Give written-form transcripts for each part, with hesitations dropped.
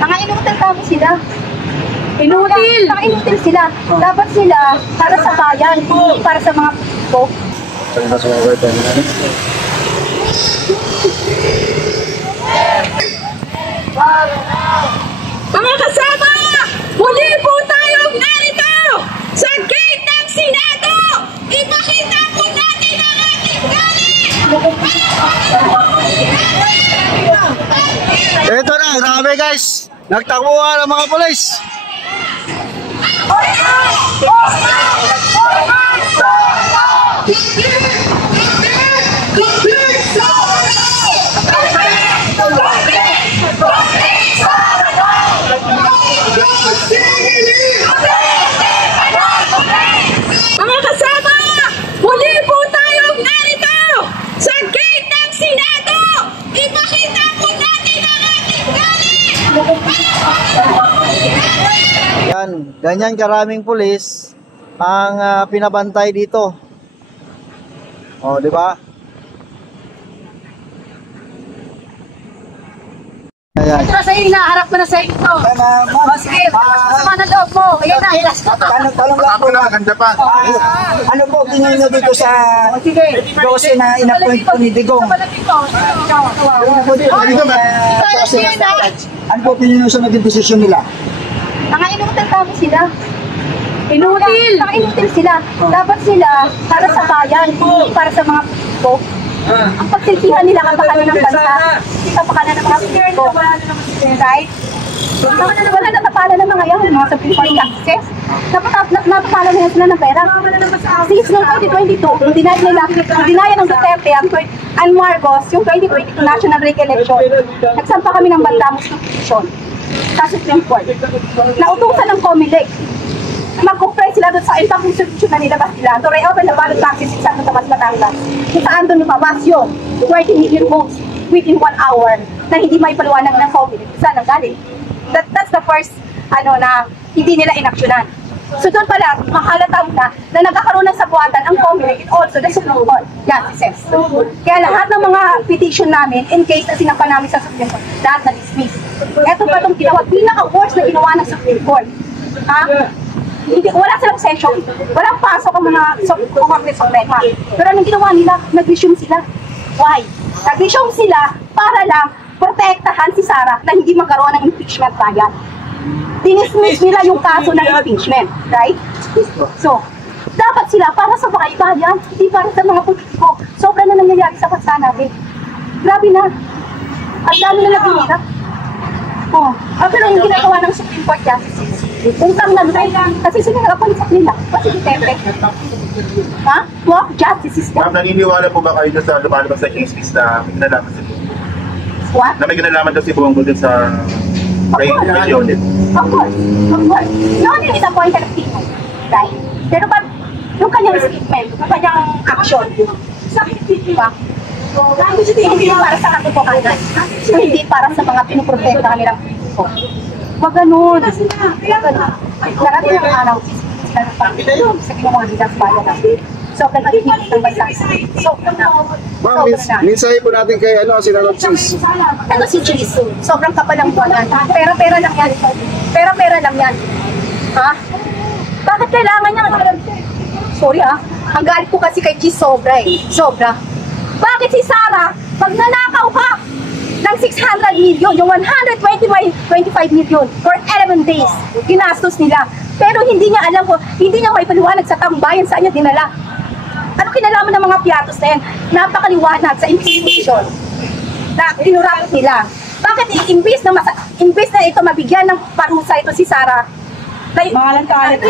Mga inutil kami sila. Inutil! Mga inutil sila. Dapat sila para sa bayan, hindi para sa mga po. Mga kasama! Muli po tayong narito sa gate ng Senado! Ipakita po natin ang ating galing! Ito na, grabe guys! Nagtakbuhan ang mga polis! Mga kasama! Muli po tayong narito sa gate ng Senado! Ipakita po natin ang ating galing! Yan, ganyan karaming pulis ang pinabantay dito. O, di ba? Ayan. Ito na sa iyo, hinaharap ko na sa iyo ito. Sige, sama na loob mo. Ayan na, hilas ko. Tanong lang po na, ganda pa. Ano po tingin nyo dito sa 12 na in-appoint po ni Digong? Ano po tingin nyo sa naging desisyon nila? Mga inutil kami sila. Inutil! Mga inutil sila. Dapat sila para sa bayan, hindi para sa mga po. Ang pagsilbihan nila kapakanan ng bansa, hindi kapakanan ng mga po. Right? Wala na tapala ng mga yan, mga Supreme Court justices. Napapala na sila ng pera. Since noong 2022, dinaya ng Duterte ang Marcos, yung 2022 national re-election, nagsampa kami ng Bandamus Constitution sa Supreme Court. Nautusan ng COMELEC. Mag-comprise sila doon sa ibang constitution na nilabas nila to reopen the ballot boxes sa Tomas Batangas. Kung saan doon lumabas yung 20 million votes within 1 hour na hindi may paliwanag ng COMELEC. Saan ang galing? That's the first na hindi nila inaksyonan. So doon pala, mahalata na nagkakaroon ng sabuatan ang COMELEC and also the Supreme Court justices. Kaya lahat ng mga petition namin, in case na sinampa namin sa Supreme Court, lahat na-dismiss. Ito pa itong ginawa, pinaka-worst na ginawa ng Supreme Court. Wala silang session, walang pasok ang mga Congress Suprema. Pero anong ginawa nila? Nag-resume sila. Why? Nag-resume sila para lang protektahan si Sara na hindi magkaroon ng impeachment trial. Dinismiss nila yung kaso ng impeachment, right? So, dapat sila para sa mga ibayan, hindi para sa mga politiko. Sobra na nangyayari sa bansa natin. Grabe na. Ang dami na nag-inira. Pero yung ginagawa ng Supreme Court Justice, utang lang tayo. Kasi sila nakapalit nila. Kasi Duterte. Justice system. Ma'am, naniniwala po ba kayo sa lumalabas sa case na may kinalaman si Bongo? What? Na may kinalaman daw si Bongo din sa kay Leonin? Of course. Of course. Leonin is appointed of people. Right? Pero ba't yung kanyang statement, yung kanyang action, sakit dito ba? Hindi para sa katotohanan. Hindi para sa mga pinuprotekta nilang politiko. Wag ganun. Darating ang araw, sila ng Panginoon sa ginawa nila sa bayan natin. Sobrang nagiging ng bansa. Sobrang na. Ma'am, minsahe po natin kay Senator Cheese. Ano si Cheese? Sobrang kapal ang buwan. Pera-pera lang yan. Pera-pera lang yan. Ha? Bakit kailangan niya? Sorry ang galit ko kasi kay Cheese sobra Sobra. Bakit si Sara, pag nanakaw ka ng 600 million, yung 125 million for 11 days, ginastos nila. Pero hindi niya alam ko, hindi niya may paliwanag sa tambayan saan niya dinala. Ano kinalaman ng mga piatos na yan? Napakaliwanag sa investigation na tinurapot nila. Bakit imbis na ito mabigyan ng parusa ito si Sara? Mahalang kalit.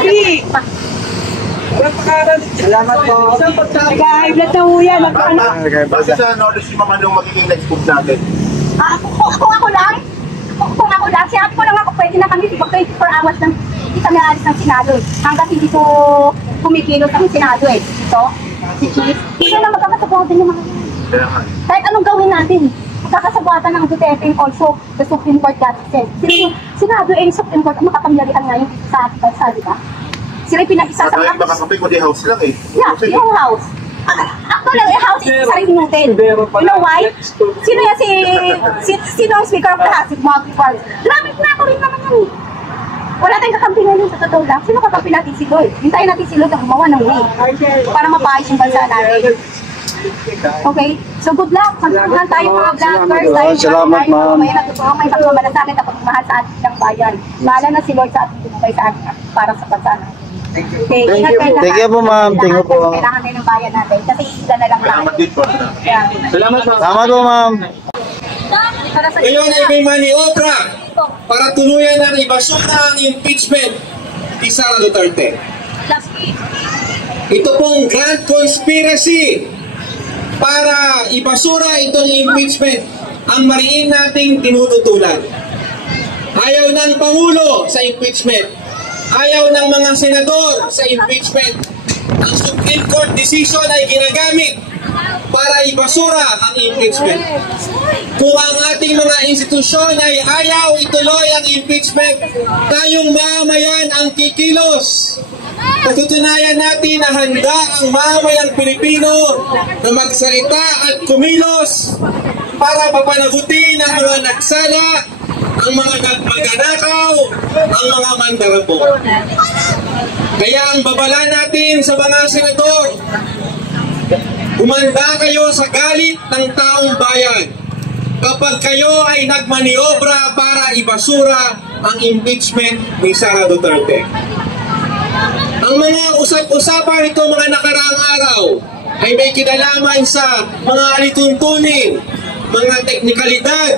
Salamat po. Nag-high blood na ho yan. Basta sa knowledge ni Ma'am, anong magiging next move natin? Kung ako lang, sinabi ko lang ako, pwede na kami mag 24 hours nang hindi kami alis ng Senado hanggang hindi ko kumikilos ang Senado So, si Chief, hindi na magkakasabuatan yung mga kahit anong gawin natin, magkakasabuatan ng Duterte and also the Supreme Court Justice. Senado and Supreme Court ang makapangyarihan ngayon sa ating bansa, di ba? Sila yung pinag-isa sa mga... Baka kapag kundi house lang Yeah, yung house. Actually, a house is sariling hotel. You know why? Sino yan sino ang Speaker of the House? Si Marty Parks. Grabe na ako rin naman yan. Wala tayong kakampi ngayon sa totoo lang. Sino kakampi natin si Lloyd? Hintayin natin si Lloyd na gumawa ng way para mapaayos yung bansa natin. Okay? So good luck. Magtutuhan tayo mga vloggers. Salamat, ma'am. May nagtutuhan, may pagmamalasakit at pagmamahal sa ating ng bayan. Bahala na si Lloyd sa ating tumubay sa ating para sa bansa natin. Okay, ingat kayo lahat. Thank you po, ma'am. Thank you po. Kailangan tayo ng bayan natin kasi iisa na lang tayo. Salamat din po. Yeah. Salamat po, ma'am. Para sa Ngayon ay may maniobra para tuluyan ng ibasura ang impeachment ni Sara Duterte. Ito pong grand conspiracy para ibasura itong impeachment ang mariin nating tinututulan. Ayaw ng Pangulo sa impeachment. Ayaw ng mga senador sa impeachment. Ang Supreme Court decision ay ginagamit para ibasura ang impeachment. Kung ang ating mga institusyon ay ayaw ituloy ang impeachment, tayong mamayan ang kikilos. Patutunayan natin na handa ang mamamayang Pilipino na magsalita at kumilos para papanagutin ang mga nagsala, ang mga nagmaganakaw, ang mga mandarabong. Kaya ang babala natin sa mga senador, humanda kayo sa galit ng taong bayan kapag kayo ay nagmaniobra para ibasura ang impeachment ni Sara Duterte. Ang mga usap-usapan nito mga nakaraang araw ay may kinalaman sa mga alituntunin, mga teknikalidad,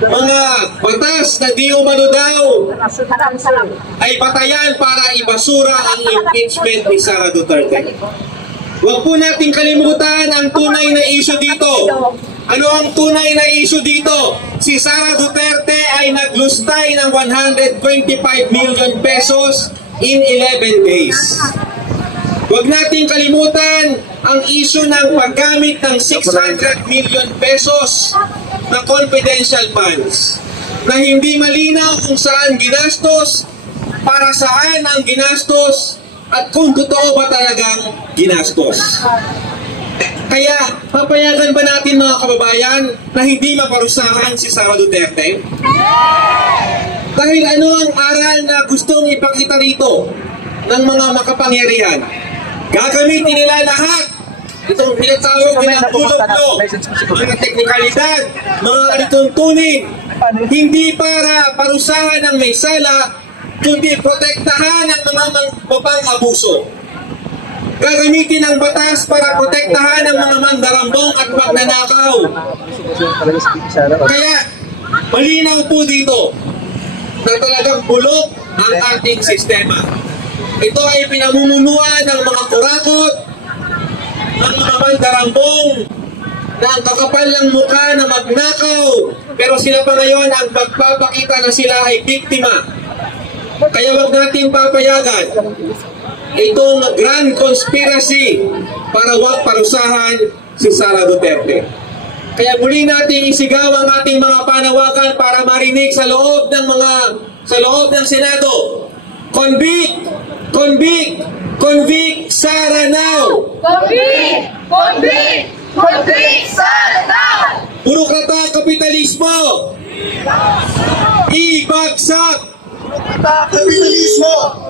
mga batas na di umano daw ay batayan para ibasura ang impeachment ni Sara Duterte. Huwag po natin kalimutan ang tunay na issue dito. Ano ang tunay na issue dito? Si Sara Duterte ay naglustay ng 125 million pesos in 11 days. Huwag natin kalimutan ang issue ng paggamit ng 600 million pesos na confidential funds na hindi malinaw kung saan ginastos, para saan ang ginastos, at kung totoo ba talagang ginastos. Kaya, papayagan ba natin mga kababayan na hindi maparusahan si Sara Duterte? Dahil ano ang aral na gustong ipakita rito ng mga makapangyarihan? Gagamitin nila lahat itong pinatawag nilang bulok-lo, mga teknikalidad, mga alituntunin, hindi para parusahan ang may sala, kundi protektahan ang mga mapang-abuso. Gagamitin ang batas para protektahan ang mga mandarambong at magnanakaw. Kaya, malinaw po dito na talagang bulok ang ating sistema. Ito ay pinamumunuan ng mga kurakot, ng mga mandarambong, na ang kakapal ng mukha na magnakaw, pero sila pa ngayon ang magpapakita na sila ay biktima. Kaya wag natin papayagan itong grand conspiracy para wag parusahan si Sara Duterte. Kaya muli natin isigaw ang ating mga panawagan para marinig sa loob ng Senado. Convict! Convict! Convict Sara now! Convict! Convict! Convict Sara now! Burokrata kapitalismo! Ibagsak! Kapitalismo!